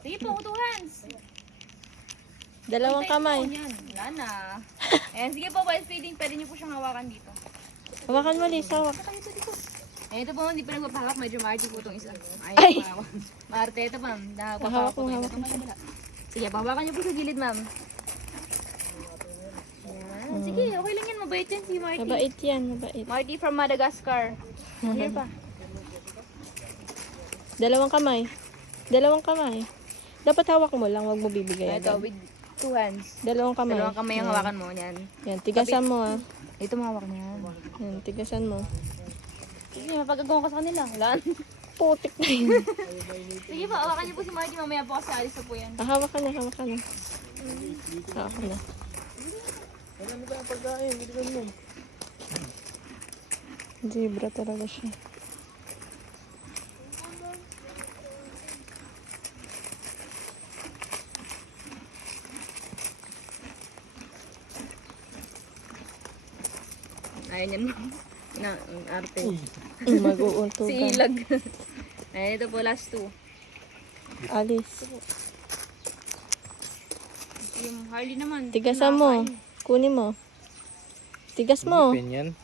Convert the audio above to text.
Sige po, 2 hands. Dalawang kamay. Yan, wala na. Ayan, sige po, while feeding, pwede niyo po siyang hawakan dito. Hawakan mo, Liz. Hawak. Eh, ito po, hindi pa nagpapahawak. Medyo maarte po itong isa. Ay! Maarte, ito ma'am. Hawak mo, hawak mo. Sige, pahawakan niyo po sa gilid, ma'am. Ayan. Sige, okay lang yan. Mabait yan si Marty. Mabait yan, mabait. Marty from Madagascar. Here pa. Dalawang kamay. Dalawang kamay. Dapat hawak mo lang, wag mo bibigay. Ito, with 2 hands. Dalawang kamay. Dalawang kamay ang hawakan mo. Yan. Yan, tigasan mo ah. Ito mahawak niyan. Yan, tigasan mo. Sige, mapagagawa ka sa kanila. Wala. Putik na yun. Sige po, hawakan niyo po si Marty. Mamaya po kasi alis na po yan. Hawakan na, hawakan na. Hawakan na. Zebra talaga siya. Ayan yan. Na, arte. Mag-uuntugan. Si Ilag. Ayan, ito po, last 2. Alice. Yung Harley naman. Tigasan mo. Kunin mo. Tigas mo. Ganyan.